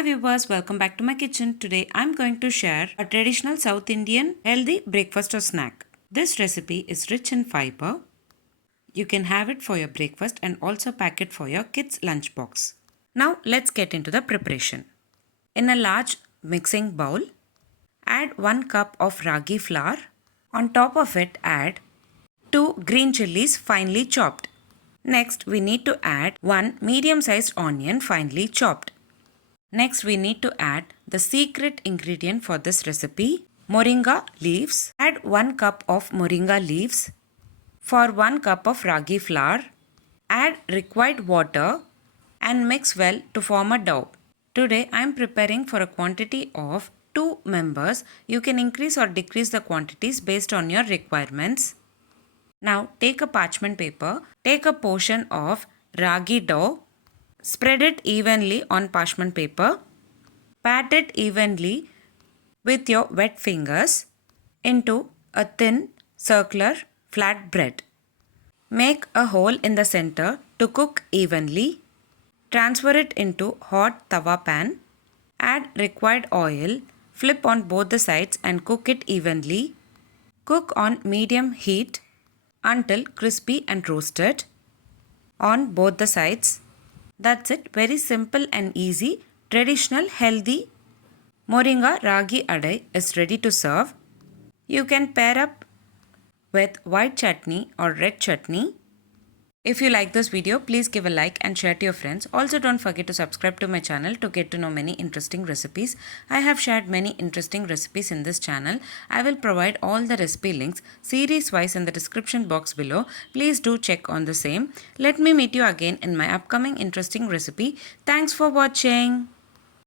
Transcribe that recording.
Hi viewers, welcome back to my kitchen. Today I'm going to share a traditional South Indian healthy breakfast or snack. This recipe is rich in fiber. You can have it for your breakfast and also pack it for your kids' lunchbox. Now let's get into the preparation. In a large mixing bowl, add 1 cup of ragi flour. On top of it, add 2 green chilies finely chopped. Next, we need to add 1 medium-sized onion finely chopped. Next, we need to add the secret ingredient for this recipe, moringa leaves. Add 1 cup of moringa leaves. For 1 cup of ragi flour, add required water and mix well to form a dough. Today, I am preparing for a quantity of 2 members. You can increase or decrease the quantities based on your requirements. Now, take a parchment paper, take a portion of ragi dough, spread it evenly on parchment paper. Pat it evenly with your wet fingers into a thin, circular, flat bread. Make a hole in the center to cook evenly. Transfer it into hot tawa pan. Add required oil. Flip on both the sides and cook it evenly. Cook on medium heat until crispy and roasted on both the sides. That's it. Very simple and easy. Traditional healthy moringa ragi adai is ready to serve. You can pair up with white chutney or red chutney. If you like this video, please give a like and share to your friends. Also, don't forget to subscribe to my channel to get to know many interesting recipes. I have shared many interesting recipes in this channel. I will provide all the recipe links series wise in the description box below. Please do check on the same. Let me meet you again in my upcoming interesting recipe. Thanks for watching.